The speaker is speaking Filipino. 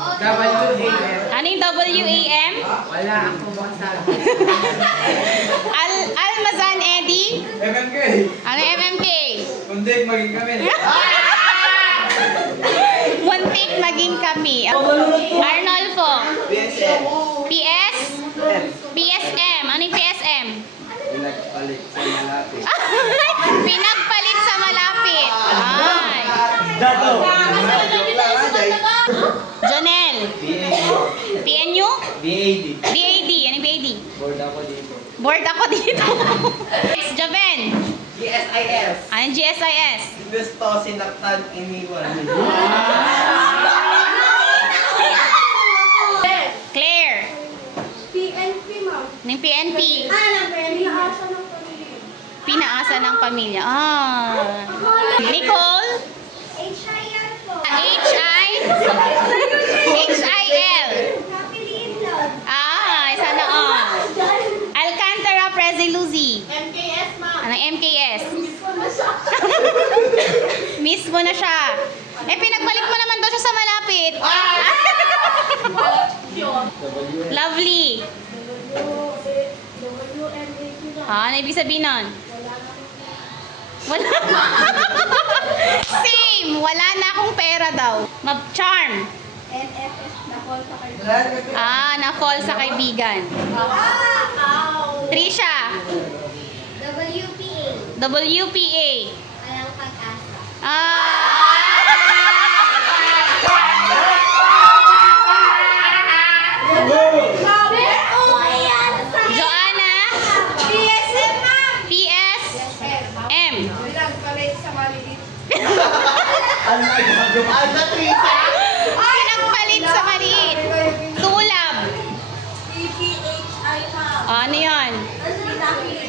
W-A-M. Ano yung W-A-M? Wala akong masabi. Almazan Eddie? MMK. Ano MMK? Kundik maging kami. Muntik maging kami. Arnolfo? PSM. PS? PSM. Ano yung PSM? Pinagpalit sa malapit. Pinagpalit sa malapit. Ay. Dato. Jonel? PNU? BAD. BAD. Ano yung BAD? Board ako dito. Board ako dito. Joven? GSIS. Anong GSIS? Gusto sinaktan iniwan. Claire? PNP, ma'am. Ng PNP? Pinaasa ng pamilya. Pinaasa ng pamilya. Ah. Nicole? HIL po. HIL? Happy Lindlord. Ah, isa na on. Alcantara Preziluzzi? MKS, ma'am. Anong MKS? Mismo na siya. Mismo na siya. Eh, pinagpalit mo naman daw siya sa malapit. Lovely. WMAP na. Ano ibig sabihin nun? Wala. Same. Wala na akong pera daw. Charm. NFS na call sa kayo. Ah, na-fall sa kaibigan. Trisha. WPA. WPA. Walang pag-asa. Joanna. PSM, ma'am. PSM. Pinagpalit sa maliit. Pinagpalit sa maliit. Tulab. PPHI, ma'am. Ano yun? Pinakili